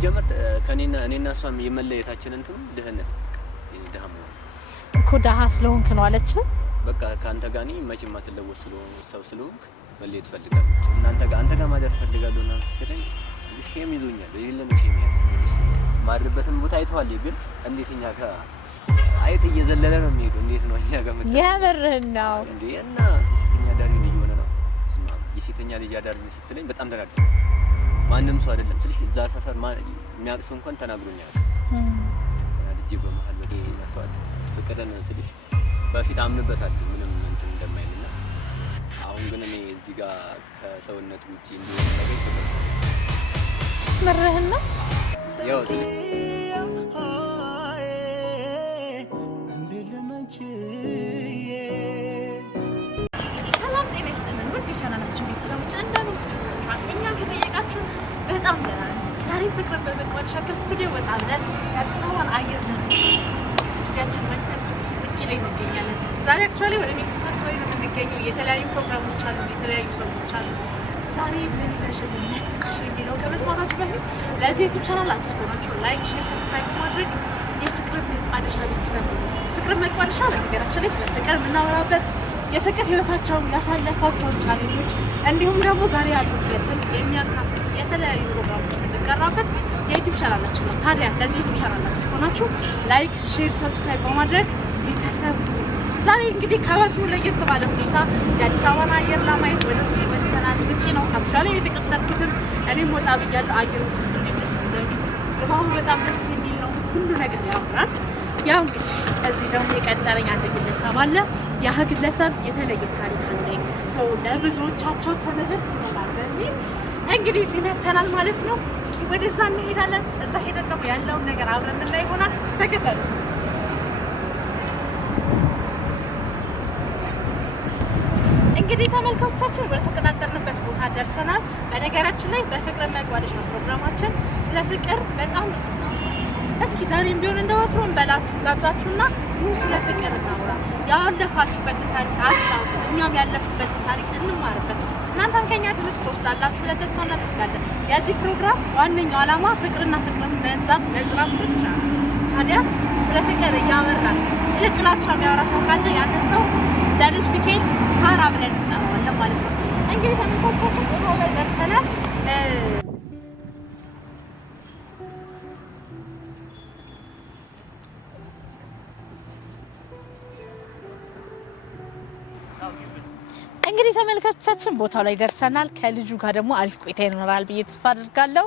ሲጀመር እኔና እሷም የመለየታችን እንትን ድህነት ድሃም ነው እኮ ድሃ ስለሆንክ ነው አለች። በቃ ካንተ ጋር እኔ መቼም አትለወጥ ሰው ስለሆንክ መለየት ፈልጋለች። አንተ ጋር ማደር ፈልጋለሁ እና ስትለኝ ሼም ይዞኛል። የሌለን ሼም ያዘኝ። ማድርበትን ቦታ አይተዋል። ግን እንዴት እኛ ጋር አይጥ እየዘለለ ነው የሚሄደው? እንዴት ነው እኛ ጋር መጣ? የምርህን ነው እንዴ? እና ሴተኛ አዳሪ ልጅ ሆነ ነው የሴተኛ ልጅ አዳሪ ስትለኝ በጣም ተናደድኩ። ማንም ሰው አይደለም ስልሽ እዛ ሰፈር የሚያውቅ ሰው እንኳን ተናግሮኛል። ተናድጄ በመሀል ወዴ መጣሁ። ፍቅርን ስልሽ በፊት አምንበታለሁ ምንም እንትን እንደማይልና አሁን ግን እኔ እዚህ ጋር ከሰውነት ውጪ እንደሆነ ነገር ተፈጠረ። ምርህን ነው ያው ሰላም ጤና ይስጥልን ውድ የቻናላችን ቤተሰቦች እንደምን ቆያችኋል? እኛን ከጠየቃችሁ በጣም ደህና ነን። ዛሬም ፍቅርን በመቋደሻ ከስቱዲዮ ወጣ ብለን የአዲስ አበባን አየር ለመቀበል ከስቱዲያችን ወጥተን ውጭ ላይ እንገኛለን። ዛሬ አክቹዋሊ ወደ ሜክሲኮ አካባቢ ነው የምንገኘው። የተለያዩ ፕሮግራሞች አሉ፣ የተለያዩ ሰዎች አሉ። ዛሬ ምን ይዘሽልን መጣሽ የሚለው ከመስማታችሁ በፊት ለዚህ ዩቲዩብ ቻናል አዲስ ከሆናችሁ ላይክ፣ ሼር፣ ሰብስክራይብ በማድረግ የፍቅርን መቋደሻ ቤተሰብ ነው። ፍቅርን መቋደሻ በነገራችን ላይ ስለ ፍቅር የምናወራበት የፍቅር ህይወታቸውን ያሳለፏቸውን ቻሌንጆች እንዲሁም ደግሞ ዛሬ ያሉበትን የሚያካፍሉ የተለያዩ ፕሮግራሞች የምንቀራበት የዩቲዩብ ቻናላችን ነው። ታዲያ ለዚህ ዩቲዩብ ቻናል አዲስ ከሆናችሁ ላይክ፣ ሼር፣ ሰብስክራይብ በማድረግ ቤተሰብ ዛሬ እንግዲህ ከወትሮ ለየት ባለ ሁኔታ የአዲስ አበባን አየር ለማየት ወደ ውጭ መጥተናል። ውጭ ነው አክቹዋሊ የተቀጠርኩትም እኔም ወጣ ብያለሁ። አየሩ እንዴት ደስ እንደሚል ድባቡ በጣም ደስ የሚል ነው። ሁሉ ነገር ያምራል። ያው እንግዲህ እዚህ ደግሞ የቀጠረኝ አንድ ግለሰብ አለ። ያ ግለሰብ የተለየ ታሪክ አለኝ። ሰው ለብዙዎቻቸው ትምህርት ይሆናል። በዚህ እንግዲህ እዚህ መጥተናል ማለት ነው። እስቲ ወደዛ እንሄዳለን። እዛ ሄደን ደግሞ ያለውን ነገር አብረን የምናይ ይሆናል። ተከተሉ። እንግዲህ ተመልካቾቻችን ወደ ተቀጣጠርንበት ቦታ ደርሰናል። በነገራችን ላይ በፍቅርን መቋደሻ ፕሮግራማችን ስለ ፍቅር በጣም ብዙ ነው። እስኪ ዛሬም ቢሆን እንደወትሮ እንበላችሁን ጋብዛችሁና ኑ ስለ ፍቅር እናውራ። ያለፋችሁበትን ታሪክ አጫውቱ፣ እኛም ያለፍንበትን ታሪክ እንማርበት። እናንተም ከኛ ትምህርት ትወስዳላችሁ ብለን ተስፋ እናደርጋለን። የዚህ ፕሮግራም ዋነኛው ዓላማ ፍቅርና ፍቅርን መንዛት መዝራት ብቻ ነው። ታዲያ ስለ ፍቅር እያወራን ስለ ጥላቻ የሚያወራ ሰው ካለ ያንን ሰው ለልጅ ሚካኤል ፋራ ብለን እንጠራዋለን ማለት ነው። እንግዲህ ተመልካቾቻችን ቦታው ላይ ደርሰናል። እንግዲህ ተመልካቾቻችን ቦታው ላይ ደርሰናል። ከልጁ ጋር ደግሞ አሪፍ ቆይታ ይኖራል ብዬ ተስፋ አድርጋለሁ።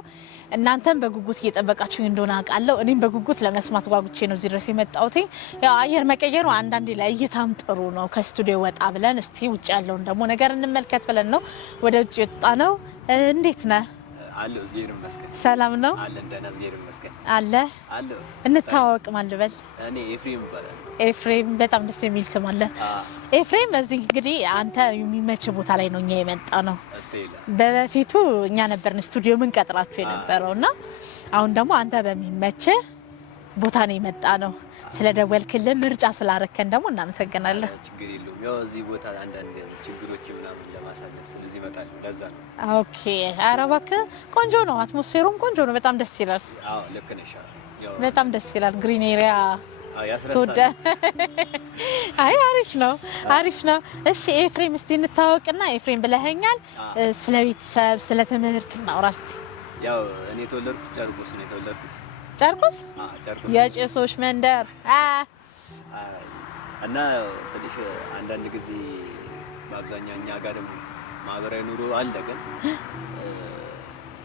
እናንተም በጉጉት እየጠበቃችሁ እንደሆነ አውቃለሁ። እኔም በጉጉት ለመስማት ጓጉቼ ነው እዚህ ድረስ የመጣሁት። ያው አየር መቀየሩ አንዳንዴ ለእይታም ጥሩ ነው። ከስቱዲዮ ወጣ ብለን እስቲ ውጭ ያለውን ደግሞ ነገር እንመልከት ብለን ነው ወደ ውጭ የወጣ ነው። እንዴት ነህ? አለው እግዚአብሔር ይመስገን። ሰላም ነው አለ እንደና እግዚአብሔር ይመስገን አለ። እንታወቅ ማን ልበል? እኔ ኤፍሬም ይባላል። ኤፍሬም በጣም ደስ የሚል ስም አለ። ኤፍሬም እዚህ እንግዲህ አንተ የሚመች ቦታ ላይ ነው እኛ የመጣ ነው። በፊቱ እኛ ነበርን ስቱዲዮ ምን ቀጥራችሁ የነበረውና አሁን ደግሞ አንተ በሚመች ቦታ ነው የመጣ ነው። ስለደወልክልን ምርጫ ስላረከን ደግሞ እናመሰግናለን። ችግር የለውም። ያው እዚህ ቦታ አንዳንድ ችግሮች ምናምን ለማሳለፍ ስለዚህ እመጣለሁ። ለዛ ነው። ኦኬ። ኧረ እባክህ ቆንጆ ነው፣ አትሞስፌሩም ቆንጆ ነው። በጣም ደስ ይላል። አዎ ልክ ነሽ። ያው በጣም ደስ ይላል። ግሪን ኤሪያ ተወደ። አይ አሪፍ ነው፣ አሪፍ ነው። እሺ ኤፍሬም እስቲ እንታወቅና ኤፍሬም ብለኸኛል። ስለ ቤተሰብ ስለ ትምህርት እናውራ እስቲ። ያው እኔ ተወለድኩት ጨርቆስ ነው የተወለድኩት። ጨርቆስ? ጨርቆስ የጭሶች መንደር እና ስልሽ አንዳንድ ጊዜ በአብዛኛው እኛ ጋር ደግሞ ማህበራዊ ኑሮ አለ፣ ግን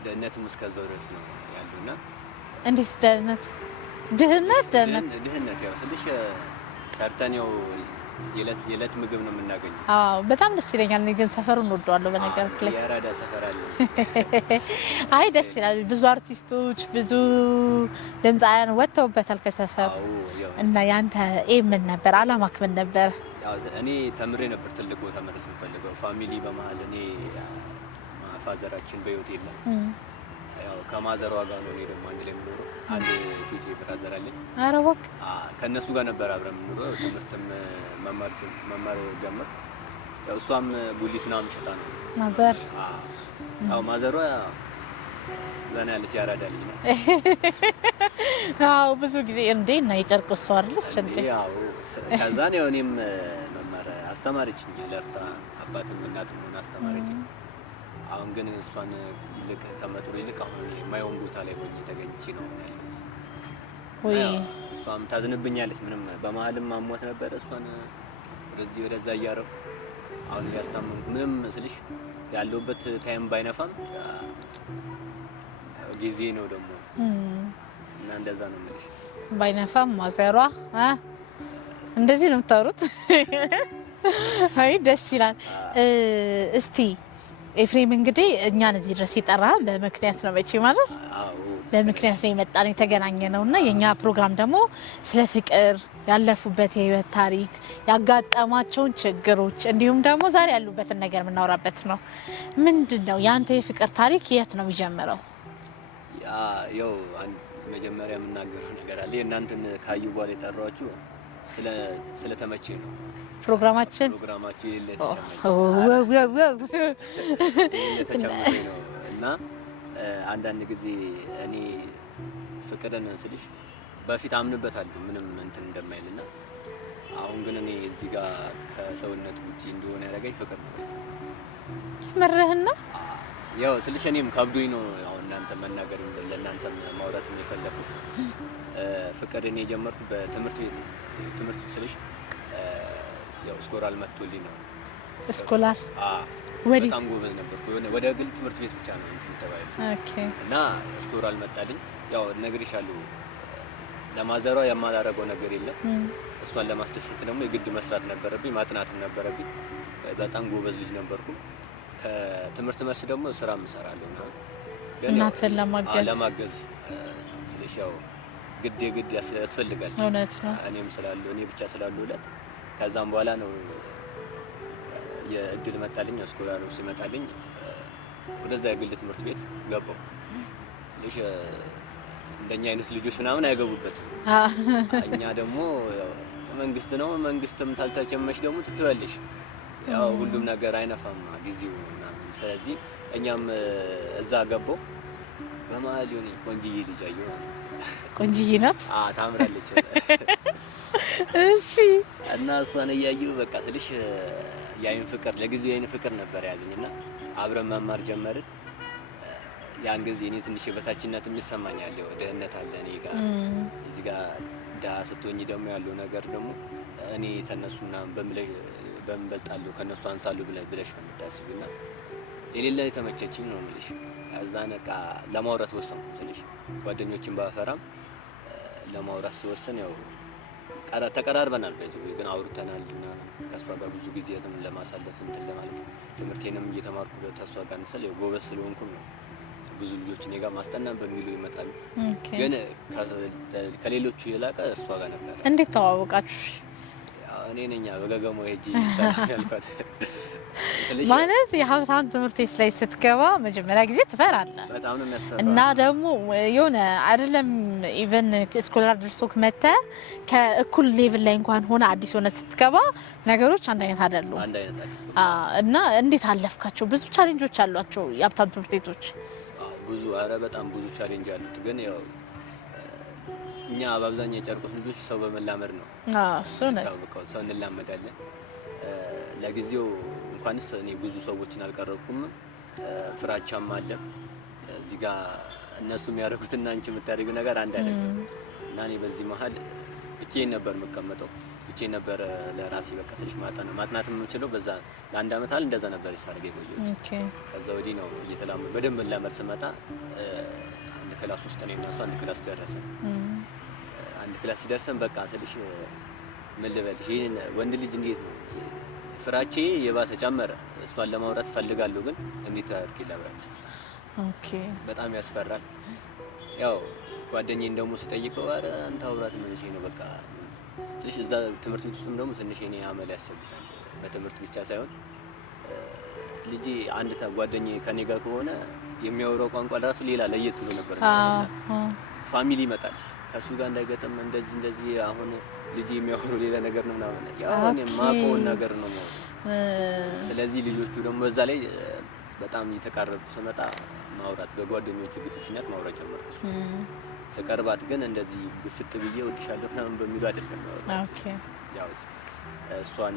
ድህነትም እስከዛው ድረስ ነው ያለውና። እንዴት ድህነት? ድህነት ያው ስልሽ ሰርተን ያው የዕለት ምግብ ነው የምናገኘው። አዎ በጣም ደስ ይለኛል። እኔ ግን ሰፈሩን ወደዋለሁ። በነገርክ ላይ የአራዳ ሰፈር አለ። አይ ደስ ይላል። ብዙ አርቲስቶች ብዙ ድምፃውያን ወጥተውበታል ከሰፈሩ እና ያንተ ኤም ምን ነበር? አላማክ ምን ነበር? እኔ ተምሬ ነበር ትልቅ ቦታ መድረስ የምፈልገው። ፋሚሊ በመሀል እኔ ፋዘራችን በህይወት የለም። ያው ከማዘሯ ጋር ነው እኔ ደግሞ አንድ ላይ የምኖረው። አንድ ጩጬ ብራዘር አለኝ። ኧረ እባክህ። ከእነሱ ጋር ነበር አብረን የምኖረው። ትምህርትም መማር ጀመር። ያው እሷም ጉሊቱን አምሽታ ነው ማዘር። ያው ማዘሯ ዘና ያለች ያራዳ ልጅ ነው። አዎ ብዙ ጊዜ እንዴ እና የጨርቁ ሰው አይደለች እንዴ? ያው ከዛ ነው እኔም መማር አስተማረችኝ። ለፍታ አባትም እናትም ሆነ አስተማረችኝ። አሁን ግን እሷን ይልቅ ከመጥሩ ይልቅ አሁን የማይሆን ቦታ ላይ ሆኜ ተገኝቼ ነው ያለሁት። ወይ እሷም ታዝንብኛለች። ምንም በመሀልም አሟት ነበር። እሷን ወደዚህ ወደዛ እያረኩ አሁን ያስታመምኩ ምንም ስልሽ ያለውበት ታይም ባይነፋም ጊዜ ነው ደግሞ እና እንደዛ ነው ማለት ባይነፋም ማዘሯ እንደዚህ ነው የምታወሩት። አይ ደስ ይላል። እስቲ ኤፍሬም እንግዲህ እኛን እዚህ ድረስ የጠራን በምክንያት ነው መቼ ማለት በምክንያት ነው የመጣን የተገናኘ ነውና የኛ ፕሮግራም ደግሞ ስለ ፍቅር ያለፉበት የህይወት ታሪክ ያጋጠማቸውን ችግሮች እንዲሁም ደግሞ ዛሬ ያሉበትን ነገር የምናወራበት ነው። ምንድነው ያንተ የፍቅር ታሪክ የት ነው የሚጀምረው? ያው መጀመሪያ የምናገረው ነገር አለ። እናንተን ካዩ በኋላ የጠራኋችሁ ስለተመቼ ነው። ፕሮግራማችን ተጨማሪ ነው እና አንዳንድ ጊዜ እኔ ፍቅርን ስልሽ በፊት አምንበታለሁ ምንም እንትን እንደማይልና አሁን ግን እኔ እዚህ ጋር ከሰውነት ውጪ እንደሆነ ያደረገኝ ፍቅር ነው። መረህና ያው ስልሽ እኔም ከብዶኝ ነው አሁን እናንተ መናገር ለእናንተም ማውራት የፈለኩት። ፍቅር እኔ የጀመርኩት በትምህርት ቤት ትምህርት ስልሽ ያው ስኮላር መጥቶልኝ ነው። ስኮላር በጣም ጎበዝ ነበርኩ። ወደ ግል ትምህርት ቤት ብቻ ነው እንትን ተባለ። ኦኬ እና ስኮላር መጣልኝ። ያው ነግሬሻለሁ ለማዘሯ የማላረገው ነገር የለም። እሷን ለማስደሰት ደግሞ የግድ መስራት ነበረብኝ፣ ማጥናትም ነበረብኝ። በጣም ጎበዝ ልጅ ነበርኩ። ከትምህርት መልስ ደግሞ ስራ እሰራለሁ እና እናትን ለማገዝ ስለሽ ያው ግድ ያስፈልጋል። እውነት ነው። እኔም ስላለው እኔ ብቻ ስላለው ለ ከዛም በኋላ ነው የእድል መጣልኝ። ስኮላር ሲመጣልኝ ወደዛ የግል ትምህርት ቤት ገባሁ። ልጅ እንደኛ አይነት ልጆች ምናምን አይገቡበትም። እኛ ደግሞ መንግስት ነው። መንግስትም ታልተጨመሽ ደግሞ ትተዋለሽ። ያው ሁሉም ነገር አይነፋም ጊዜው ምናምን። ስለዚህ እኛም እዛ ገባሁ። በመሀል የሆነ ቆንጅዬ ልጅ አየሁ። ቆንጅዬ ናት? ታምራለች። እሺ እና እሷን እያየሁ በቃ ስልሽ የአይን ፍቅር ለጊዜው የአይን ፍቅር ነበር ያዘኝና አብረን መማር ጀመርን። ያን ጊዜ እኔ ትንሽ የበታችነት የሚሰማኛል። ያው ድህነት አለ እኔ ጋር እዚህ ጋር ድሀ ስትሆኚ ደግሞ ያለው ነገር ደግሞ እኔ ተነሱና በምበልጣለሁ ከነሱ አንሳለሁ ብለሽ ነው የምታስቢና የሌለ የተመቸችኝ ነው የምልሽ። ከዛ ነቃ ለማውራት ወሰንኩ። ትንሽ ጓደኞችን ባፈራም ለማውራት ሲወሰን ያው ተቀራርበናል። በዚህ ግን አውርተናል እና ከሷ ጋር ብዙ ጊዜ ለማሳለፍ እንትን ለማለት ትምህርቴንም እየተማርኩ ተሷ ጋር እንሰል ጎበዝ ስለሆንኩ ነው ብዙ ልጆች እኔ ጋር ማስጠናት በሚሉ ይመጣሉ። ግን ከሌሎቹ የላቀ እሷ ጋር ነበር። እንዴት ተዋወቃችሁ? እኔ ነኝ በገገሞ ሄጂ ሰላም ያልኳት። ማለት የሀብታም ትምህርት ቤት ላይ ስትገባ መጀመሪያ ጊዜ ትፈራለህ በጣም ነው የሚያስፈራው። እና ደግሞ የሆነ አይደለም ኢቨን ስኮላር ደርሶክ መተህ ከእኩል ሌቭል ላይ እንኳን ሆነ አዲስ ሆነ ስትገባ ነገሮች አንድ አይነት አይደሉም። እና እንዴት አለፍካቸው? ብዙ ቻሌንጆች አሏቸው የሀብታም ትምህርት ቤቶች። ብዙ በጣም ብዙ ቻሌንጅ አሉት። ግን ያው እኛ በአብዛኛው የጨርቆስ ልጆች ሰው በመላመድ ነው። እሱ ነው ሰው እንላመዳለን። ለጊዜው እንኳንስ እኔ ብዙ ሰዎችን አልቀረብኩም። ፍራቻም አለ እዚህ ጋር እነሱ የሚያደርጉትና አንቺ የምታደርጊው ነገር አንድ አይደለም። እና እኔ በዚህ መሀል ብቻዬን ነበር የምቀመጠው። ብቻዬን ነበር ለራሴ በቃ ስልሽ ማጥናት የምችለው በዛ ለአንድ አመት አለ እንደዛ ነበር ይሳርግ የቆየሁት። ከዛ ወዲህ ነው እየተላመድኩ በደንብ ለመርስ አንድ ክላስ ውስጥ ነው እና እሱ አንድ ክላስ ደረሰ። አንድ ክላስ ሲደርሰን በቃ ስልሽ ምን ልበልሽ ይሄን ወንድ ልጅ እንዴት ነው ፍራቼ የባሰ ጨመረ። እሷን ለማውራት ፈልጋለሁ ግን እንዴት አድርጌ ላውራት? በጣም ያስፈራል። ያው ጓደኛዬን ደግሞ ስጠይቀው አረ አንተ አውራት ምን እሺ ነው በቃ ትንሽ እዛ ትምህርት ቤት ውስጥም ደግሞ ትንሽ እኔ አመል ያስቸግራል። በትምህርት ብቻ ሳይሆን ልጅ አንድ ጓደኛዬ ከኔ ጋር ከሆነ የሚያወራው ቋንቋ ራሱ ሌላ ለየት ብሎ ነበር። ፋሚሊ ይመጣል ከሱ ጋር እንዳይገጥም እንደዚህ አሁን ልጅ የሚያወራው ሌላ ነገር ነው ምናምን ያው እኔ ማቆን ነገር ነው ማለት። ስለዚህ ልጆቹ ደግሞ በዛ ላይ በጣም እየተቃረቡ ስመጣ ማውራት በጓደኞቼ ግፊት ማውራት ጀመርኩ። ስቀርባት ግን እንደዚህ ግፍጥ ብዬ ወድሻለሁ ምናምን በሚሉ አይደለም ማውራት። ኦኬ ያው እሷን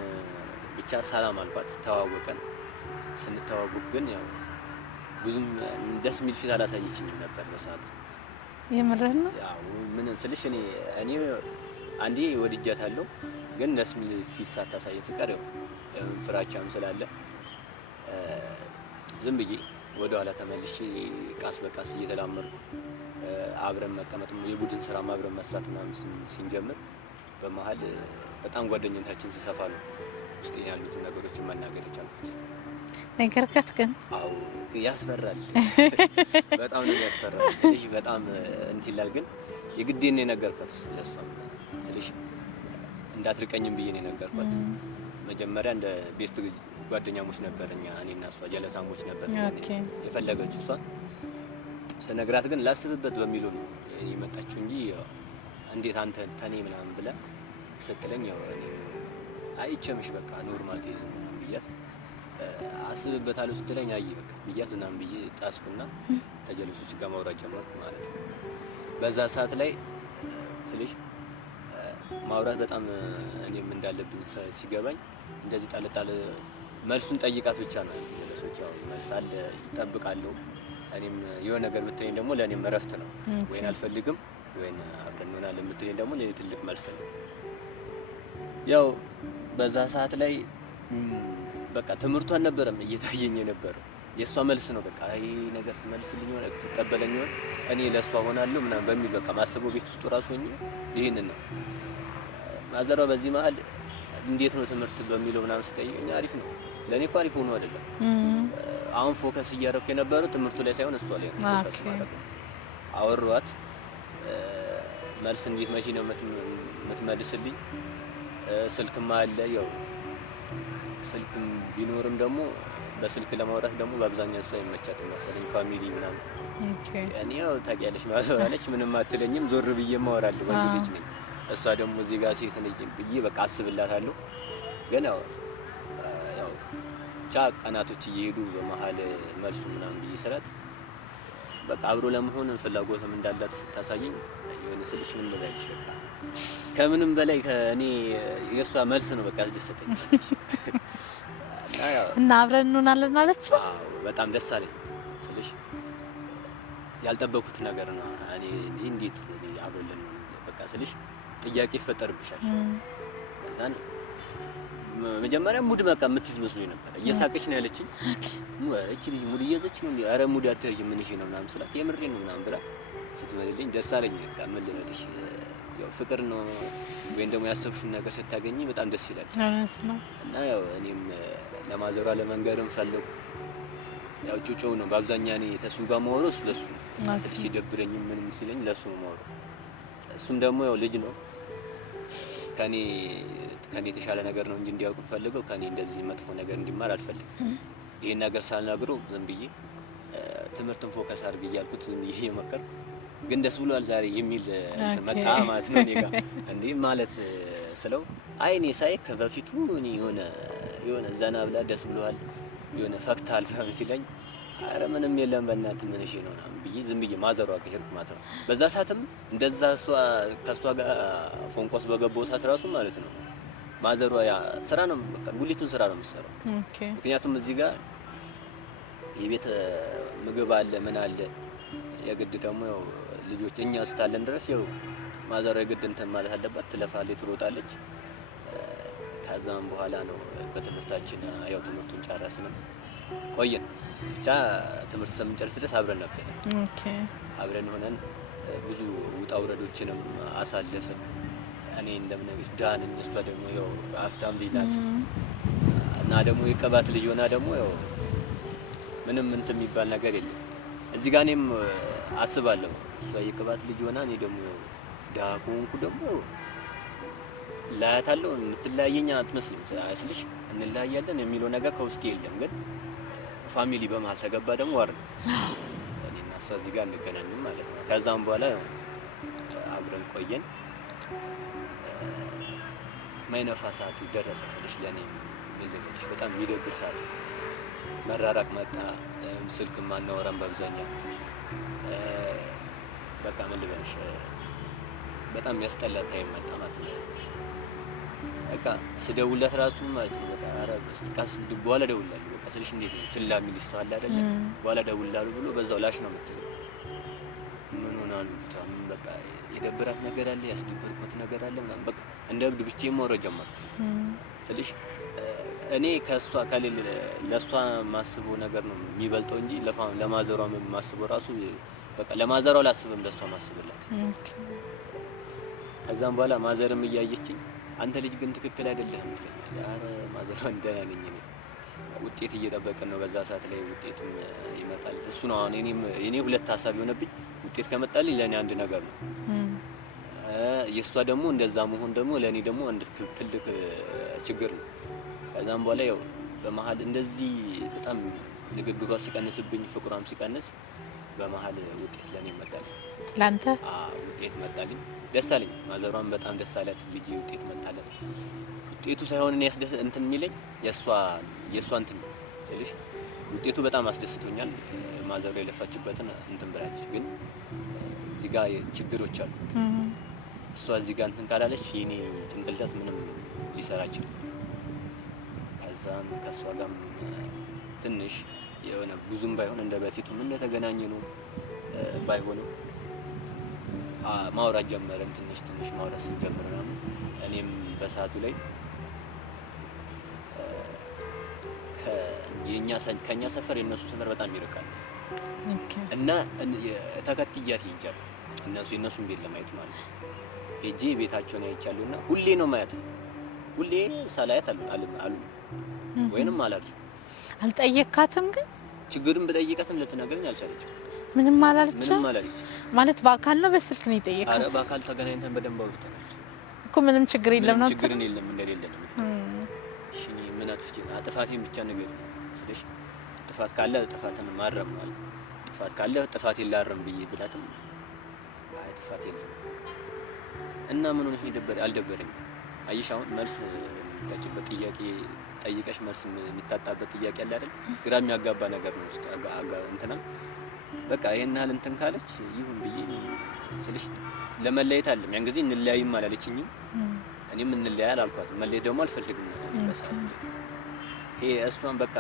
ብቻ ሰላም አልኳት፣ ተዋወቀን። ስንተዋወቅ ግን ያው ብዙም ደስ የሚል ፊት አላሳየችኝም ነበር በሰዓቱ። የምርህ ነው? ያው ምን ስልሽ እኔ አንዴ ወድጃታለሁ፣ ግን ደስ የሚል ፊት ሳታሳየኝ ስቀር ያው ፍራቻም ስላለ ዝም ብዬ ወደ ኋላ ተመልሼ ቃስ በቃስ እየተላመድኩ አብረን መቀመጥ የቡድን ስራ አብረን መስራት ምናምን ሲንጀምር በመሀል በጣም ጓደኝነታችን ሲሰፋ ነው ውስጥ ያሉትን ነገሮችን መናገር የቻልኩት። ነገርካት ግን? አዎ ያስፈራል፣ በጣም ነው ያስፈራል። ስለዚህ በጣም እንትን ይላል፣ ግን የግዴን ነው የነገርኳት ለሷ። ስለዚህ እንዳትርቀኝም ብዬ ነው የነገርኳት። መጀመሪያ እንደ ቤስት ጓደኛሞች ነበርኛ እኔና እሷ ጀለሳሞች ነበር የፈለገችው እሷ። ስነግራት ግን ላስብበት በሚለው ነው የመጣችው እንጂ እንዴት አንተ ተኔ ምናምን ብላ ስትለኝ ያው እኔ አይቸምሽ በቃ ኖርማል ኬዝ ነው ብያት አስብበታለሁ ስትለኝ አይ በቃ ብያት ምናምን ብዬ ጣስኩና ተጀለሶች ጋር ማውራት ጀመርኩ ማለት ነው። በዛ ሰዓት ላይ ስልሽ ማውራት በጣም እኔም እንዳለብኝ ሲገባኝ እንደዚህ ጣለጣለ መልሱን ጠይቃት ብቻ ነው ጀለሶች ያው መልስ አለ ይጠብቃለሁ። እኔም የሆነ ነገር ብትለኝ ደግሞ ለኔም እረፍት ነው። ወይን አልፈልግም ወይን አብረን እንሆናለን የምትለኝ ደግሞ ለኔ ትልቅ መልስ ነው። ያው በዛ ሰዓት ላይ በቃ ትምህርቱ አልነበረም እየታየኝ የነበረው የሷ መልስ ነው። በቃ ይሄ ነገር ትመልስልኝ ሆነ ትቀበለኝ ሆነ እኔ ለሷ ሆናለሁ ምናምን በሚል በቃ ማሰበው ቤት ውስጥ ራሱ ሆኜ ይሄንን ነው። ማዘሯ በዚህ መሀል እንዴት ነው ትምህርት በሚለው ምናምን ስጠይቀኝ አሪፍ ነው ለኔ እኮ አሪፍ ሆኖ አይደለም አሁን ፎከስ እያደረኩ የነበረው ትምህርቱ ላይ ሳይሆን እሷ ላይ ነው ፎከስ ማለት ነው። አወሯት መልስ እንዴት መቼ ነው የምትመልስልኝ? ስልክም አለ ያው ስልክም ቢኖርም ደግሞ በስልክ ለማውራት ደግሞ በአብዛኛው እሷ ይመቻት መሰለኝ ፋሚሊ ምናምን። እኔ ያው ታውቂያለሽ ማዘራለች ምንም አትለኝም፣ ዞር ብዬ ማወራለሁ ወንድ ልጅ ነኝ። እሷ ደግሞ እዚህ ጋር ሴት ነኝ ብዬ በቃ አስብላታለሁ። ግን ያው ቻ ቀናቶች እየሄዱ በመሀል መልሱ ምናምን ብዬ ስራት በቃ አብሮ ለመሆን ፍላጎትም እንዳላት ታሳየኝ። የሆነ ስልሽ ምን ልበልሽ በቃ ከምንም በላይ ከእኔ የእሷ መልስ ነው በቃ ያስደሰተኝ። እና አብረን እንሆናለን አለች። አዎ በጣም ደስ አለኝ ስልሽ ያልጠበኩት ነገር ነው። እኔ እንዴት አብረን በቃ ስልሽ ጥያቄ ይፈጠርብሻል። ከዛን መጀመሪያ ሙድ በቃ የምትይዝ መስሎኝ ነበር። እየሳቀች ነው ያለችኝ። እቺ ልጅ ሙድ እየያዘች ነው እንዴ? ኧረ ሙድ አትያዥ ምን እሺ ነው ምናምን ስላት የምሬን ነው ምናምን ብላ ስትመልልኝ ደስ አለኝ። በቃ ምን ልበልሽ ያው ፍቅር ነው ወይም ደግሞ ያሰብሽውን ነገር ስታገኚ በጣም ደስ ይላል። እና ያው እኔም ለማዘሯ ለመንገርም ፈለኩ። ያው ጩጮው ነው በአብዛኛው እኔ ተሱ ጋር ማወራው ስለሱ ትንሽ ይደብረኝም ምንም ሲለኝ ለሱ ነው ማወራው። እሱም ደግሞ ያው ልጅ ነው ከኔ የተሻለ ነገር ነው እንጂ እንዲያውቅ ፈልገው ከኔ እንደዚህ መጥፎ ነገር እንዲማር አልፈልግም። ይሄን ነገር ሳልነግረው ዝም ብዬ ትምህርትን ፎከስ አድርግ እያልኩት ዝም ብዬ የመከርኩ ግን ደስ ብሏል ዛሬ የሚል መጣ ማለት ነው። እኔ ጋር እንዴ ማለት ስለው አይ እኔ ሳይክ በፊቱ እኔ የሆነ ዘና ብላ ደስ ብሏል የሆነ ፈክታል ምናምን ሲለኝ አረ ምንም የለም በእናትህ ምን እሺ ነው ምናምን ብዬ ዝም ብዬ ማዘሯ ጋር ሄድኩ ማለት ነው። በዛ ሰዓትም እንደዛ ከሷ ጋር ፎንቆስ በገባው ሰዓት ራሱ ማለት ነው ማዘሯ ያ ስራ ነው በቃ ጉሊቱን ስራ ነው የምትሰራው። ምክንያቱም እዚህ ጋር የቤት ምግብ አለ ምን አለ የግድ ደግሞ ያው ልጆች እኛ ስታለን ድረስ ያው ማዘሯ የግድ እንትን ማለት አለባት፣ ትለፋለች፣ ትሮጣለች። ከዛም በኋላ ነው በትምህርታችን ያው ትምህርቱን ጨረስን ቆየን። ብቻ ትምህርት ስንጨርስ ድረስ አብረን ነበር። አብረን ሆነን ብዙ ውጣ ውረዶችንም አሳለፍን። እኔ እንደምነግርሽ ዳን እሷ ደግሞ ያው አፍታም ልጅ ናት እና ደግሞ የቅባት ልጅ ሆና ደግሞ ያው ምንም እንትን የሚባል ነገር የለም እዚህ ጋር። እኔም አስባለሁ እሷ የቅባት ልጅ ሆና እኔ ደግሞ ያው ዳህ ከሆንኩ ደግሞ ላያታለሁ የምትለያየኝ አትመስልም ስልሽ እንለያያለን የሚለው ነገር ከውስጤ የለም። ግን ፋሚሊ በመሀል ተገባ ደግሞ ዋር ነው እኔና እሷ እዚህ ጋር እንገናኝም ማለት ነው። ከዛም በኋላ አብረን ቆየን። ማይነፋ ሰዓት ደረሰ ስልሽ ለኔ ምን ልበልሽ በጣም የሚደብር ሰዓት መራራቅ መጣ። ስልክ ማናወራም በአብዛኛው በቃ ምን ልበልሽ በጣም ያስጠላ ታይም መጣ ማለት ነው። በቃ ስደውልላት ራሱ ማለት ነው በቃ ኧረ ቀስ በኋላ እደውልልሃለሁ በቃ ስልሽ እንዴት ነው ችላ የሚልሽ ሰው አለ አይደለ? በኋላ እደውልልሃለሁ ብሎ በዛው ላሽ ነው የምትለው። ምን ሆና ነው ልጅቷ? ምን በቃ የደበራት ነገር አለ፣ ያስደበርኳት ነገር አለ ምናምን በቃ እንደ እብድ ብቻዬን ማውራት ጀመርኩ ስልሽ እኔ ከሷ ከሌለ ለሷ ማስበው ነገር ነው የሚበልጠው እንጂ ለማዘሯ ማስበው ራሱ በቃ ለማዘሯ ላስብም ለሷ ማስብላት። ከዛም በኋላ ማዘርም እያየችኝ አንተ ልጅ ግን ትክክል አይደለህም ትለኛለች። ኧረ ማዘሯ ደህና ነኝ እኔ ውጤት እየጠበቅን ነው። በዛ ሰዓት ላይ ውጤቱም ይመጣል። እሱ ነው አሁን እኔ ሁለት ሀሳብ የሆነብኝ ውጤት ከመጣልኝ ለኔ አንድ ነገር ነው። የሷ ደግሞ እንደዛ መሆን ደግሞ ለኔ ደግሞ አንድ ትልቅ ችግር ነው። ከዛም በኋላ ያው በመሀል እንደዚህ በጣም ንግግሯ ሲቀንስብኝ ፍቅሯም ሲቀንስ በመሀል ውጤት ለኔ መጣልኝ። ላንተ ውጤት መጣልኝ። ደስ አለኝ። ማዘሯም በጣም ደስ አላት። ልጅ ውጤት መጣለት። ውጤቱ ሳይሆን እኔ እንትን የሚለኝ የሷ እንትን ልጅ ውጤቱ በጣም አስደስቶኛል። ማዘሯ የለፋችበትን እንትን ብላለች። ግን እዚህ ጋር ችግሮች አሉ። እሷ እዚህ ጋር እንትን ካላለች የኔ ጭንቅላት ምንም ሊሰራ አይችልም። ከዛም ከሷ ጋር ትንሽ የሆነ ብዙም ባይሆን እንደ በፊቱም እንደተገናኘ ነው ባይሆንም ማውራት ጀመረን። ትንሽ ማውራት ስንጀምር ነው እኔም በሰዓቱ ላይ ከኛ ሰፈር የነሱ ሰፈር በጣም ይርቃል እና ተከትያት ሄጃለሁ። የነሱን ቤት ለማየት ማለት ነው። ሄጄ ቤታቸውን አይቻለሁና ሁሌ ነው ማየት። ሁሌ ሳላያት አሉ ወይንም አላድርም። አልጠየካትም? ግን ችግርን በጠይቀትም ልትነግረኝ አልቻለችም። ምንም አላለች ማለት በአካል ነው በስልክ ነው የጠየቃት? አረ በአካል ተገናኝተን በደንብ አውርተናል እኮ ምንም ችግር የለም ነው ችግር የለም እንደሌለ ነው። እሺ ምን አጥፍቼ ጥፋቴን ብቻ ነገር ስለሽ ጥፋት ካለ ጥፋትን ማረም ማለት ጥፋት ካለ ጥፋቴን ላረም ብዬ ብላትም አይ ጥፋት የለም እና ምን ሆነ አልደበረኝም። አይሽ አሁን መልስ ታጭበት ጥያቄ ጠይቀሽ መልስ የሚታጣበት ጥያቄ አለ አይደል? ግራ የሚያጋባ ነገር ነው ውስጥ እንትና በቃ ይሄን ያህል እንትን ካለች ይሁን ብዬ ስልሽ ለመለየት አለም ያን ጊዜ እንለያይም አላለችኝም። እኔም እንለያይ አልኳት። መለየት ደግሞ አልፈልግም በሰዓቱ ይሄ እሷን በቃ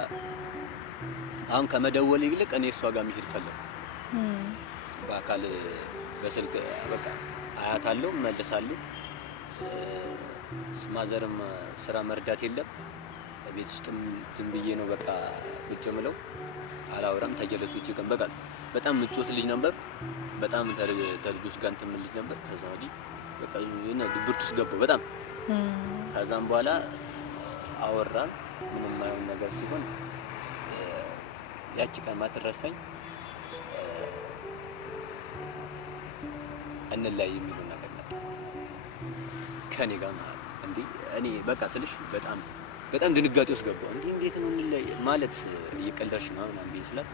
አሁን ከመደወል ይልቅ እኔ እሷ ጋር መሄድ ፈለኩ። በአካል በስልክ በቃ አያታለሁ መልሳለሁ። ማዘርም ስራ መርዳት የለም ቤት ውስጥም ዝም ብዬ ነው በቃ ቁጭ ምለው አላወራም። ተጀለቶች ቀን በቃ በጣም ምቾት ልጅ ነበር። በጣም ተልጆች ጋር እንትን ልጅ ነበር። ከዛ ወዲህ በቃ የሆነ ድብርት ውስጥ ገባሁ በጣም። ከዛም በኋላ አወራን። ምንም አይሆን ነገር ሲሆን ያቺ ቀን ማትረሳኝ እንላይ የሚሉ ነገር መጣ ከኔ ጋር ማለት እንዴ እኔ በቃ ስልሽ በጣም ድንጋጤ ውስጥ ገባሁ። እንዴ እንዴት ነው እንላይ ማለት እየቀለድሽ ነው ምናምን ብዬ ስላት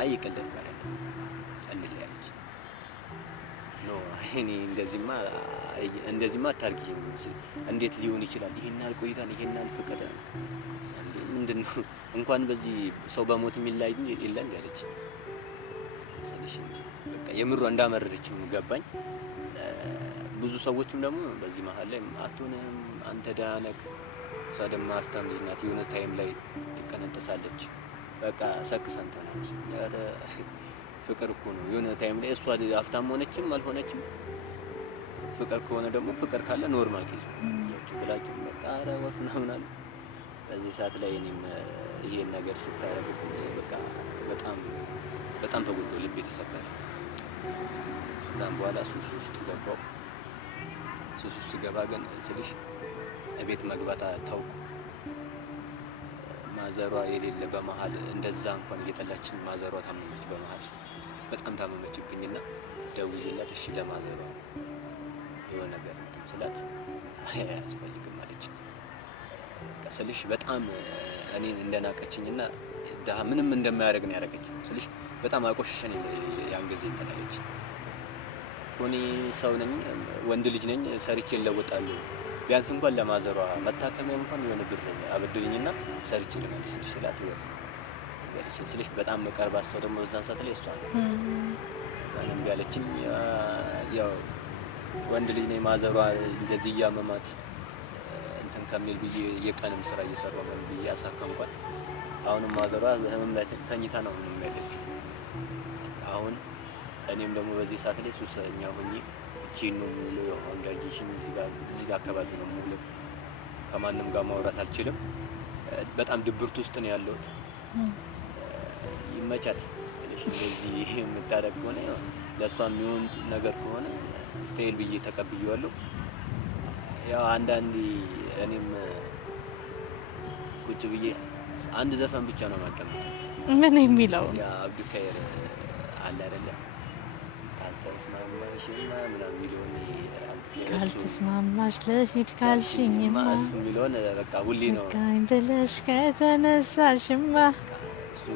አይ እየቀለድኩ አይደለም እንለያለች። ኖ እኔ እንደዚህማ አታርጊ እንዴት ሊሆን ይችላል? ይሄን ያህል ቆይታን ይሄን ያህል ፍቅር እንዴ ምንድነው እንኳን በዚህ ሰው በሞት የሚላይ የለ እንዴ አለች። ስልሽ በቃ የምሯ እንዳመረረችም ገባኝ። ብዙ ሰዎችም ደግሞ በዚህ መሀል ላይ አትሆንም አንተ ደህና ነህ፣ እሷ ደግሞ ሀብታም ልጅ ናት፣ የሆነ ታይም ላይ ትቀነጥሳለች። በቃ ሰክሰን ተናንስ ያለ ፍቅር እኮ ነው። የሆነ ታይም ላይ እሷ ሀብታም ሆነችም አልሆነችም ፍቅር ከሆነ ደግሞ ፍቅር ካለ ኖርማል ኬዝ ነው ብላችሁ በቃ ኧረ ወፍ ነው ምናምን። በዚህ ሰዓት ላይ እኔም ይሄን ነገር ስታረግ በቃ በጣም ተጎድቶ ልቤ ተሰበረ። ከዛም በኋላ ሱስ ውስጥ ገባሁ። ሱስ ውስጥ ገባ ግን ስልሽ ቤት መግባት ታውቁ ማዘሯ የሌለ በመሀል እንደዛ እንኳን እየጠላችን ማዘሯ ታመመች። በመሀል በጣም ታመመችብኝና ደውዬላት እሺ ለማዘሯ የሆነ ነገር ስላት አያስፈልግም አለች። ስልሽ በጣም እኔን እንደናቀችኝና ደሃ ምንም እንደማያደርግ ነው ያደረገችው። ስልሽ በጣም አቆሽሸኝ ያን ጊዜ እንተላለች። እኔ ሰው ነኝ ወንድ ልጅ ነኝ ሰርቼ እለወጣለሁ። ቢያንስ እንኳን ለማዘሯ መታከሚያ እንኳን የሆነ ብር አበድልኝና ሰርቼ ልመልስልሽ ስላት ያለችኝ ስልሽ በጣም መቀርባት ሰው ደግሞ በዛን ሰዓት ላይ እሷ ነው ዛንም ያለችኝ ያው ወንድ ልጅ ነኝ ማዘሯ እንደዚህ እያመማት እንትን ከሚል ብዬ የቀንም ስራ እየሰራሁ ነው ብዬ አሳከምኳት። አሁንም ማዘሯ በህመም ላይ ተኝታ ነው የምንመለችው። አሁን እኔም ደግሞ በዚህ ሰዓት ላይ ሱሰኛ ሆኜ እቺን ነው ሙሉ አንዳጅሽን እዚህ ጋር አካባቢ ነው ሙሉ ከማንም ጋር ማውራት አልችልም። በጣም ድብርት ውስጥ ነው ያለሁት። ይመቻት ስለሽ እንደዚህ የምታደርግ ሆነ ለሷ የሚሆን ነገር ከሆነ ስቴል ብዬ ተቀብዬዋለሁ። ያው አንዳንዴ እኔም ቁጭ ብዬ አንድ ዘፈን ብቻ ነው ማዳመጥ። ምን የሚለው ያ አብዱካየር አለ አይደለ ካልተስማማሽማ ምናምን የሚለውን ካልተስማማሽ ለሂድ ካልሽኝማ የሚለውን በቃ ሁሌ ነው ካኝ ብለሽ ከተነሳሽማ እሱ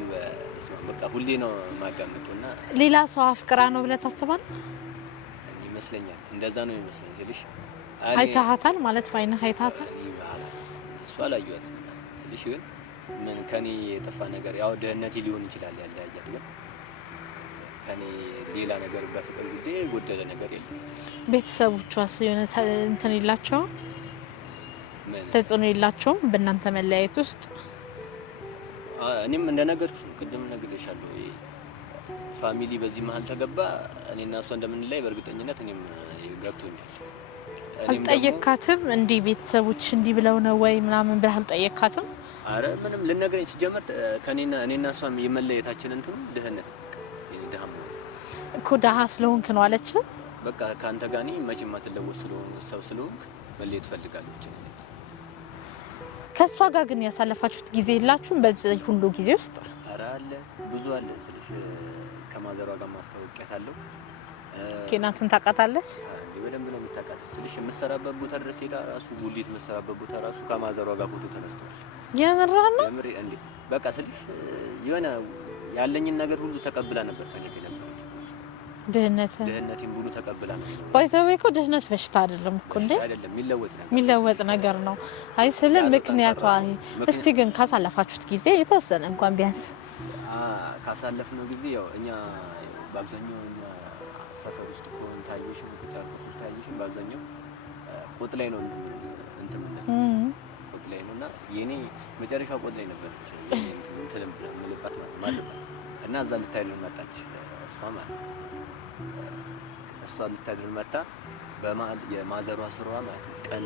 በቃ ሁሌ ነው ማዳመጡና ሌላ ሰው አፍቅራ ነው ብለህ ታስባለህ? ይመስለኛል እንደዛ ነው የሚመስለኝ ስልሽ አይታሃታል ማለት ባይነህ አይታሃታል? እሷ አላየኋትም ስልሽ ግን ምን ከኔ የጠፋ ነገር ያው ደህንነቴ ሊሆን ይችላል ያለያያት ግን ከኔ ሌላ ነገር በፍቅር ጉዳይ የጎደለ ነገር የለም። ቤተሰቦቿስ የሆነ እንትን የላቸውም? ተጽዕኖ የላቸውም በእናንተ መለያየት ውስጥ? እኔም እንደነገርኩሽ ቅድም ነግሬሻለሁ። ፋሚሊ በዚህ መሀል ተገባ እኔና እሷ እንደምንለያይ በእርግጠኝነት እኔም ገብቶኛል። አልጠየካትም? እንዲህ ቤተሰቦች እንዲህ ብለው ነው ወይ ምናምን ብለህ አልጠየካትም? አረ ምንም ልነግረኝ ሲጀመር ከኔና እኔና እሷም የመለየታችን እንትኑ ድህነት ድሃም ነው እኮ ድሃ ስለሆንክ ነው አለች። በቃ ካንተ ጋር እኔ መቼም አትለወጥ ሰው ስለሆንክ መለየት ፈልጋለች። ከሷ ጋር ግን ያሳለፋችሁት ጊዜ የላችሁም በዚህ ሁሉ ጊዜ ውስጥ? አረ አለ ብዙ አለ ስልሽ ከማዘሯ ጋር ማስተዋወቂያታለሁ። ኬናትን ታውቃታለች? እንዴ በደንብ ነው የምታውቃት ስልሽ የምትሰራበት ቦታ ድረስ ሄዳ ራሱ ጉሊት የምትሰራበት ቦታ ራሱ ከማዘሯ ጋር ፎቶ ተነስተዋል። የምራና የምሬ እንዴ በቃ ስልሽ የሆነ ያለኝን ነገር ሁሉ ተቀብላ ነበር ከኔ ጋር ነበር። ድህነቴን ሁሉ ተቀብላ ነው። ባይዘው እኮ ድህነት በሽታ አይደለም እኮ እንዴ አይደለም የሚለወጥ ነገር ነው። አይ ስለ ምክንያቷ እስቲ ግን ካሳለፋችሁት ጊዜ የተወሰነ እንኳን ቢያንስ ካሳለፍነው ጊዜ ያው እኛ በአብዛኛው እኛ ሰፈር ውስጥ ኮን ታይሽን በአብዛኛው ቆጥ ላይ ነው እንትን ቆጥ ላይ ነውና የኔ መጨረሻው ቆጥ ላይ ነበርች እንትን ምልባት ማለት እና እዛ ልታይልን መጣች እሷ ማለት እሷ ልታድር መጣ በማል የማዘሯ ስራዋ ማለት ቀን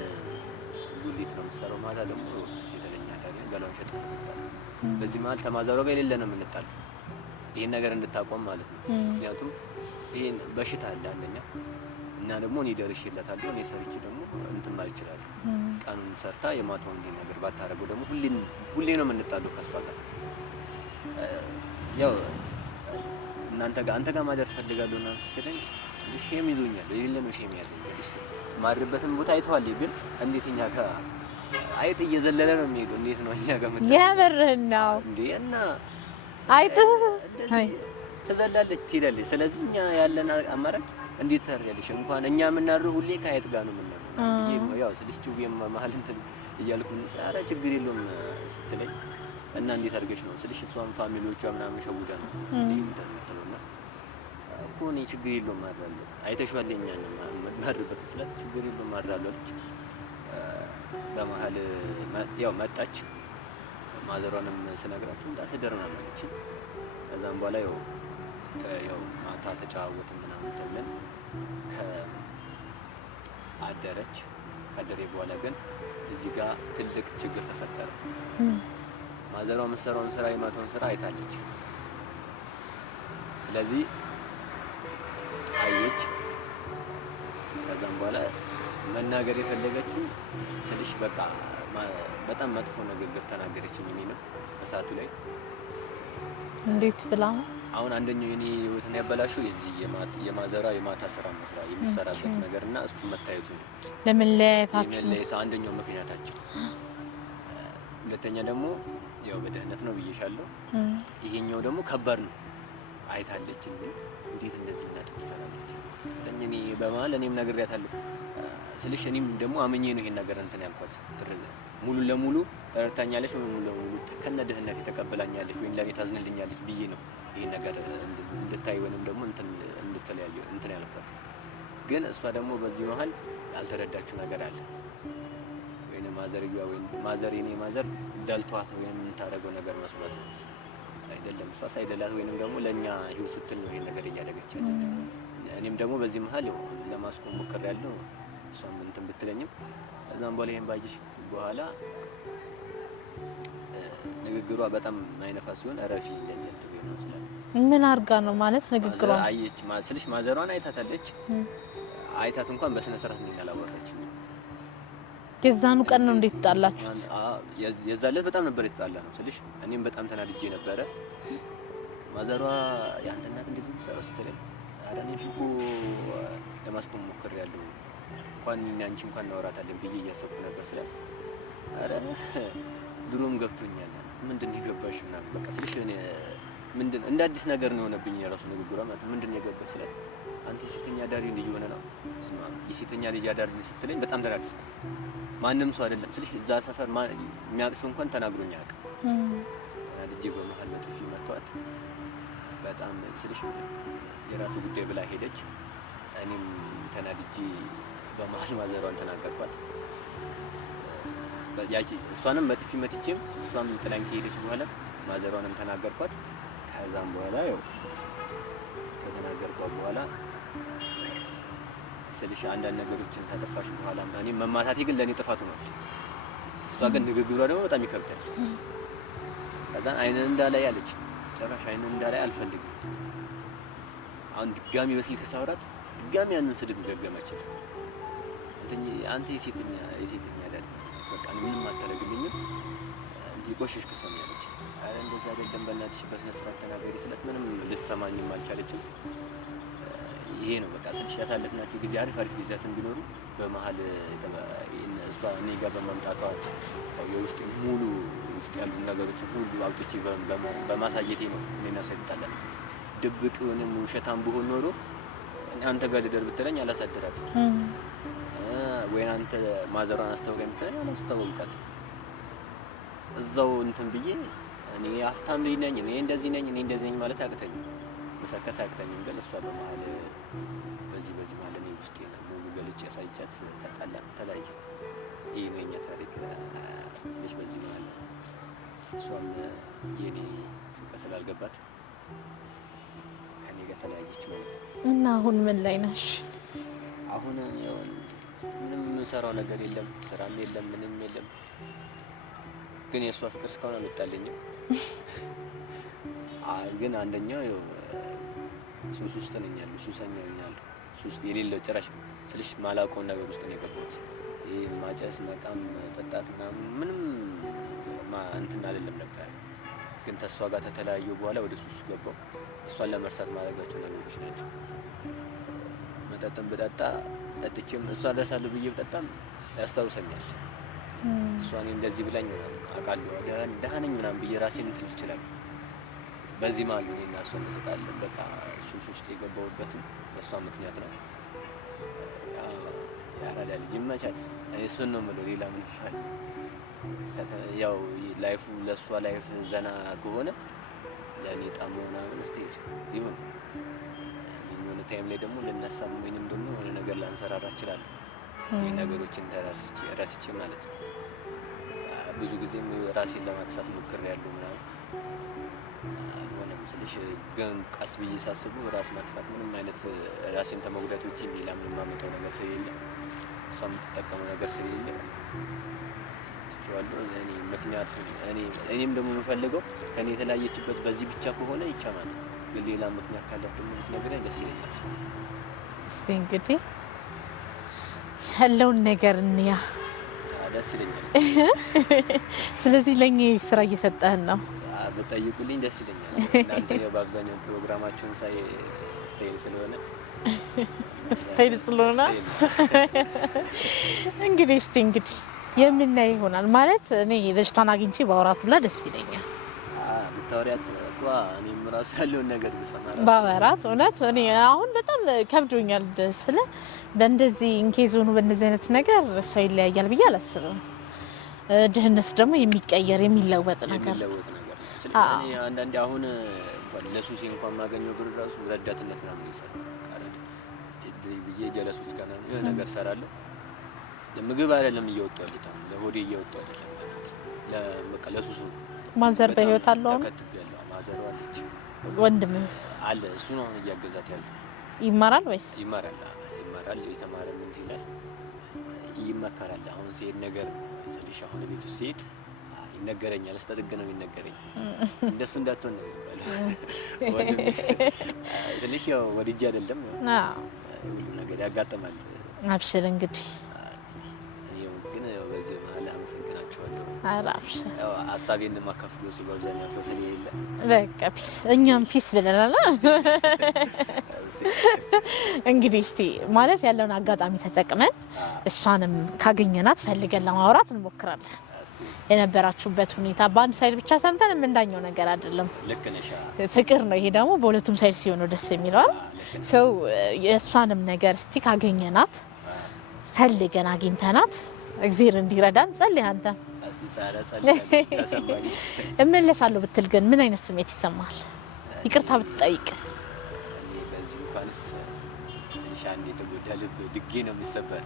ጉሊት ነው የምትሰራው ማታ ደግሞ የተለኛ ታዲያ ገላውን ሸጣ ነው። በዚህ መሀል ተማዘሯ ጋር የሌለ ነው የምንጣለው ይሄን ነገር እንድታቆም ማለት ነው። ምክንያቱም ይሄን በሽታ አለ አንደኛ እና ደግሞ እኔ ደርሼላታለሁ እኔ ሰርቼ ደግሞ እንትን ማለት ይችላል ቀኑን ሰርታ የማታውን እንደ ነገር ባታረገው ደግሞ ሁሌ ነው የምንጣለው ከሷ ጋር ያው እናንተ ጋር አንተ ጋር ማደር ፈልጋለሁ እና ስትለኝ ሼም ይዞኛል የሌለ ነው ሼም ያዘኝ እሺ ማድረበትን ቦታ አይተዋል ግን እንዴት እኛ ጋር አይጥ እየዘለለ ነው የሚሄደው እንዴት ነው እኛ ጋር መጣ ያበርህን ነው እንዴ እና አይጥ ተዘላለች ትሄዳለች ስለዚህ እኛ ያለን አማራጭ እንዴት ታርያለሽ እንኳን እኛ የምናርው ሁሌ ከአይጥ ጋር ነው የምናርው ያው ስለዚህ መሀል እንትን እያልኩኝ ኧረ ችግር የለውም ስትለኝ እና እንዴት አድርገሽ ነው ስልሽ እሷም ፋሚሊዎቿ ምናምን ሸውዳ ነው እንተነተነውና እኮ እኔ ችግር የለውም ማድራለሁ አይተሽዋል እኛን ማድረበት ስለ ችግር የለውም ማድራለሁ አለች። በመሀል ያው መጣች ማዘሯንም ስነግራት እንዳትደርና ማለች። ከዛም በኋላ ያው ማታ ተጫወትን ምናምን ተብለን አደረች። ከደሬ በኋላ ግን እዚህ ጋር ትልቅ ችግር ተፈጠረ። ማዘሯ የምትሰራውን ስራ የማታውን ስራ አይታለች። ስለዚህ አየች። ከዛም በኋላ መናገር የፈለገችው ስልሽ በቃ በጣም መጥፎ ንግግር ተናገረችኝ። እኔ ነው በሰዓቱ ላይ እንዴት ብላ አሁን አንደኛው የኔ ህይወትን ያበላሽው የዚህ የማዘሯ የማታ ስራ መስራት የሚሰራበት ነገርና እሱ መታየቱ ነው ለመለያየታችን አንደኛው ምክንያታችን። ሁለተኛ ደግሞ ያው በደህነት ነው ብዬሻለሁ። ይሄኛው ደግሞ ከባድ ነው። አይታለች እንዴት እንደዚህ እናጥብሳለች ለኔ በመሀል እኔም ነግሬያታለሁ ስልሽ እኔም ደግሞ አመኘ ነው ይሄን ነገር እንትን ያልኳት ሙሉ ለሙሉ ተረድታኛለች ወይ ሙሉ ከነ ድህነት የተቀበላኛለች ወይ ለኔ ታዝንልኛለች ብዬ ነው ይሄ ነገር እንድታይ ወይንም ደግሞ እንድትለያዩ እንትን ያልኳት። ግን እሷ ደግሞ በዚህ መሀል ያልተረዳችው ነገር አለ። ወይንም ማዘርያ ወይንም ማዘር የኔ ማዘር ደልቷት ወይንም የምታደርገው ነገር መስሏት አይደለም። እሷ ሳይደላት ወይንም ደግሞ ለኛ ህይወት ስትል ነው ይሄን ነገር እያደረገች ያለችው። እኔም ደግሞ በዚህ መሀል ለማስቆም ሞክሬያለሁ። እሷም እንትን ብትለኝም ከዛም በኋላ ይሄን ባየሽ በኋላ ንግግሯ በጣም ማይነፋ ሲሆን አረፊ እንደዚህ እንትን ነው ይመስላል። ምን አርጋ ነው ማለት ንግግሯ? አየች ማስልሽ ማዘሯን አይታታለች። አይታት እንኳን በስነ ስርዓት ነው ያላወራችኝ። የዛኑ ቀን ነው እንዴት ተጣላችሁ? የዛለት በጣም ነበር የተጣላ ነው ስልሽ፣ እኔም በጣም ተናድጄ ነበረ። ማዘሯ ያንተ እናት እንዴት ምሰራው ስትለኝ፣ ኧረ እኔ እኮ ለማስቆም ሞክሬያለሁ እንኳን አንቺ እንኳን እናወራታለን ብዬ እያሰብኩ ነበር ስለ ኧረ ድሮም ገብቶኛል። ምንድነው የገባሽ ምናምን በቃ ስልሽ እኔ ምንድን እንደ አዲስ ነገር ነው የሆነብኝ የራሱ ንግግሯ ማለት ምንድነው የገባሽ ስለ አንተ የሴተኛ አዳሪ ልጅ ሆነ ነው የሴተኛ ልጅ አዳሪ ስትለኝ በጣም ተናደድኩ። ማንም ሰው አይደለም ስልሽ እዛ ሰፈር የሚያውቅ ሰው እንኳን ተናግሮኝ አያውቅም። ተናድጄ በመሀል በጥፊ መቷት። በጣም ስልሽ የራሱ ጉዳይ ብላ ሄደች። እኔም ተናድጄ በመሀል ማዘሯን ተናገርኳት። እሷንም በጥፊ መትቼም እሷም ጥላኝ ከሄደች በኋላ ማዘሯንም ተናገርኳት። ከዛም በኋላ ያው ከተናገርኳት በኋላ ስልሽ አንዳንድ ነገሮችን ከተፋሽ በኋላ እኔ መማታቴ ግን ለኔ ጥፋቱ ነው። እሷ ግን ንግግሯ ደግሞ በጣም ይከብዳል። ከዛን አይነን እንዳላይ አለች። ጭራሽ አይነን እንዳላይ አልፈልግም። አሁን ድጋሚ በስልክ ሳውራት ድጋሚ ያንን ስድብ ደገመች። አንተ የሴተኛ አይደል በቃ ምንም አታረግልኝም እንዲቆሽሽክ ሰው ነው ያለች። አረ እንደዛ አይደለም በእናትሽ በስነ ስርዓት ተናገሪ ስለት ምንም ልትሰማኝም አልቻለችም። ይሄ ነው በቃ ስልሽ ያሳለፍናቸው ጊዜ አሪፍ ጊዜያትን ቢኖሩ በመሀል እሷ እኔ ጋር በመምጣቷ የውስጥ ሙሉ ውስጥ ያሉ ነገሮችን ሁሉ አውጥቼ በማሳየቴ ነው እኔና እሷ የተጣላን። ድብቅ ወይንም ውሸታም ብሆን ኖሮ አንተ ጋር ልደር ብትለኝ አላሳደራትም። ወይ አንተ ማዘሯን አስተዋውቀኝ ብትለኝ አላስተዋውቃት። እዛው እንትን ብዬ እኔ ሀብታም ልጅ ነኝ፣ እኔ እንደዚህ ነኝ ማለት አቅተኝ መሰከስ አቅተኝ። ግን እሷ በመሀል በዚህ ማለት ነው ውስጥ ሙሉ ገልጬ ያሳይቻት ተጣላን፣ ተለያየ። ይሄ ነው የኛ ታሪክ። ልጅ በዚህ ማለት እሷም የኔ ፍቅር ስላልገባት ከኔ ጋር ተለያየች ማለት ነው። እና አሁን ምን ላይ ነሽ? አሁን ምንም የምሰራው ነገር የለም፣ ስራም የለም፣ ምንም የለም። ግን የእሷ ፍቅር እስካሁን አልወጣልኝም። ግን አንደኛው ሱስ ውስጥ ነኝ ያለው፣ ሱሰኛ ነኝ ያለው። ሱስ የሌለው ጭራሽ ስልሽ ማላውቀውን ነገር ውስጥ ነው የገባሁት። ይሄ ማጨስ፣ መቃም፣ መጠጣት ምንም እንትን አይደለም ነበር። ግን ተሷ ጋር ተተለያየሁ በኋላ ወደ ሱስ ገባሁ። እሷን ለመርሳት ማድረጋቸው ነገሮች ናቸው። መጠጥም ብጠጣ ጠጥቼም እሷ ደርሳለሁ ብዬ ብጠጣም ያስታውሰኛል። እሷ እኔ እንደዚህ ብላኝ አውቃለሁ ደህና ነኝ ምናምን ብዬ ራሴን እንትን እችላለሁ። በዚህ ማለት ነው እኔና እሷ እንጠጣለን። በቃ ሱስ ውስጥ የገባሁበትም በእሷ ምክንያት ነው። ያራዳ ልጅ ይመቻት። እሱን ነው የምለው፣ ሌላ ምን ይፋል? ያው ላይፉ ለእሷ ላይፍ ዘና ከሆነ ለእኔ ጣም ምናምን ስቴጅ ይሁን የሆነ ታይም ላይ ደግሞ ልነሳም ወይንም ደግሞ የሆነ ነገር ላንሰራራ እችላለሁ። ይህ ነገሮችን ረስቼ ማለት ነው። ብዙ ጊዜም ራሴን ለማጥፋት ሞክሬያለሁ ምናምን አልሆነም ስልሽ፣ ግን ቀስ ብዬ ሳስበው ራስ ማጥፋት ምንም አይነት ራሴን ከመጉዳት ውጪ ሌላ ምንም የማመጣው ነገር ስለሌለ፣ እሷ የምትጠቀመው ነገር ስለሌለ ትችዋለሁ። እኔም ደግሞ የምፈልገው ከኔ የተለያየችበት በዚህ ብቻ ከሆነ ይቻማል። ግን ሌላ ምክንያት ካላት ደግሞ ልትነግረኝ ደስ ይለኛል። እስቲ እንግዲህ ያለውን ነገር እንያ። ደስ ይለኛል። ስለዚህ ለኛ ስራ እየሰጠህን ነው። በጠይቁልኝ ደስ ይለኛል። እናንተ ያው በአብዛኛው ፕሮግራማችሁን ሳይ ስታይል ስለሆነ እንግዲህ እስቲ የምናይ ይሆናል ማለት እኔ ልጅቷን አግኝቼ ባወራት ሁላ ደስ ይለኛል። ብታወሪያት እኮ እኔም ራሱ ያለውን ነገር ብሰማ ባወራት እውነት እኔ አሁን በጣም ከብዶኛል። ስለ በእንደዚህ ኢንኬዝ ሆኖ በእንደዚህ አይነት ነገር ሰው ይለያያል ብዬ አላስብም። ድህነት ደግሞ የሚቀየር የሚለወጥ ነገር እኔ አንዳንዴ አሁን ለሱሴ እንኳን ማገኘው ብር ራሱ ረዳትነት ምናምን ይሰራል ካረድ ብዬ ጀለሶች ጋር ነው ነገር ሰራለሁ። ለምግብ አይደለም እየወጣው አይደለም ለሆዴ እየወጣው አይደለም ለበቃ ለሱሱ ማዘር በህይወት አለው ተከትያለሁ። ማዘር አለች። ወንድምስ አለ። እሱ ነው እያገዛት ያለው። ይማራል ወይስ ይማራል? የተማረ ምን ይላል ይመከራል። አሁን ሲሄድ ነገር ትንሽ አሁን ቤት ውስጥ ሲሄድ ይነገረኛል። አስተጥግ ነው የሚነገረኝ። እንደሱ እንዳትሆን ነው የሚባለው። ወንድም ትንሽ ያው ወድጄ አይደለም ሁሉ ነገር ያጋጥማል። አብሽር እንግዲህ ግን በዚህ መሀል አመሰግናቸዋለሁ። አራብሽ ያው ሀሳቤን ማካፍሉ በአብዛኛው ሰው ስለሌለ በቃ ፒስ እኛም ፒስ ብለናል። እንግዲህ እስቲ ማለት ያለውን አጋጣሚ ተጠቅመን እሷንም ካገኘናት ፈልገን ለማውራት እንሞክራለን። የነበራችሁበት ሁኔታ በአንድ ሳይድ ብቻ ሰምተን የምንዳኘው ነገር አይደለም። ልክ ነሽ። ፍቅር ነው ይሄ ደግሞ በሁለቱም ሳይድ ሲሆን ደስ የሚለው ሰው የእሷንም ነገር እስቲ ካገኘናት ፈልገን አግኝተናት እግዚአብሔር እንዲረዳን ጸልይ። አንተ እመለሳለሁ ብትል ግን ምን አይነት ስሜት ይሰማል? ይቅርታ ብትጠይቅ በዚህ እንኳንስ ትንሽ አንዴ ተጎዳ ልብ ድጌ ነው የሚሰበር።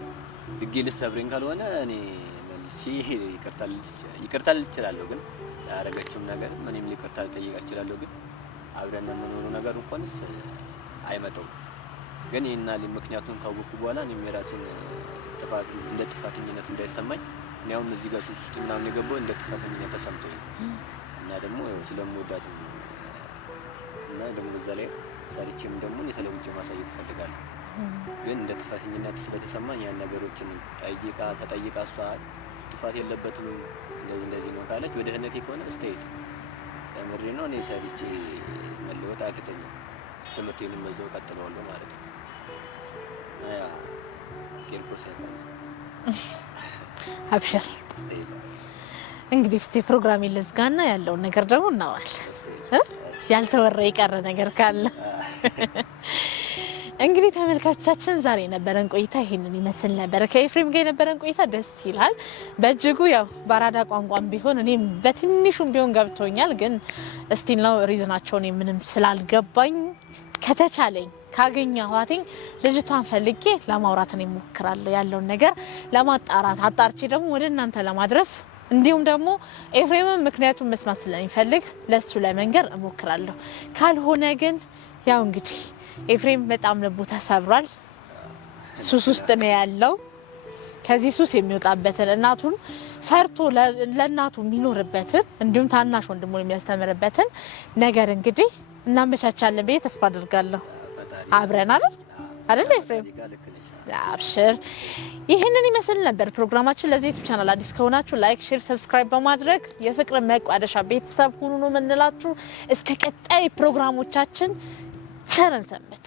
ድጌ ልሰብረኝ ካልሆነ እኔ መልሼ ይቅርታ ልችላለሁ። ግን ያደረገችውም ነገር ምንም ይቅርታ ልጠይቃት እችላለሁ። ግን አብረን የምንኖረው ነገር እንኳንስ አይመጣውም። ግን ይሄና ምክንያቱም ካወኩ በኋላ እኔም የራሴን ጥፋት እንደ ጥፋተኝነት እንዳይሰማኝ እኔ አሁን እዚህ ጋር ሱስ ውስጥ ምናምን የገባው እንደ ጥፋተኝነት ተሰምቶኝ እና ደግሞ ስለምወዳት እና ደግሞ በዛ ላይ ሰርቼም ደግሞ የተለውጭ ማሳየት እፈልጋለሁ። ግን እንደ ጥፋተኝነት ስለተሰማኝ ያን ነገሮችን ተጠይቃ እሷ ጥፋት የለበትም እንደዚህ ነው ካለች ወደ ህነቴ ከሆነ እስቴት ለምሬ ነው እኔ ሰርቼ መለወጥ አያቅተኝም። ትምህርቴንም በዛው ቀጥለዋለሁ ማለት ነው። ኬርኮስ አብሽር። እንግዲህ እስቲ ፕሮግራም ይልዝጋና ያለውን ነገር ደግሞ እናወራለን። ያልተወራ የቀረ ነገር ካለ እንግዲህ ተመልካቾቻችን ዛሬ የነበረን ቆይታ ይሄንን ይመስል ነበር። ከኤፍሬም ጋር የነበረን ቆይታ ደስ ይላል በእጅጉ ያው ባራዳ ቋንቋም ቢሆን እኔም በትንሹም ቢሆን ገብቶኛል። ግን እስቲል ነው ሪዝናቸውን ምንም ስላልገባኝ ከተቻለኝ ካገኘኋትኝ ልጅቷን ፈልጌ ለማውራት ነው እሞክራለሁ። ያለውን ነገር ለማጣራት አጣርቼ ደግሞ ወደ እናንተ ለማድረስ እንዲሁም ደግሞ ኤፍሬምም ምክንያቱም መስማት ስለሚፈልግ ለሱ ለመንገር እሞክራለሁ። ካልሆነ ግን ያው እንግዲህ ኤፍሬም በጣም ልቡ ተሰብሯል። ሱስ ውስጥ ነው ያለው። ከዚህ ሱስ የሚወጣበትን እናቱን ሰርቶ ለእናቱ የሚኖርበትን እንዲሁም ታናሽ ወንድሙን የሚያስተምርበትን ነገር እንግዲህ እናመቻቻለን ብዬ ተስፋ አድርጋለሁ። አብረን አይደል ኤፍሬም? አብሽር። ይህንን ይመስል ነበር ፕሮግራማችን። ለዚህ ዩቲዩብ ቻናል አዲስ ከሆናችሁ ላይክ፣ ሼር፣ ሰብስክራይብ በማድረግ የፍቅር መቋደሻ ቤተሰብ ሁኑ ነው የምንላችሁ። እስከ ቀጣይ ፕሮግራሞቻችን ቸርን ሰንብት።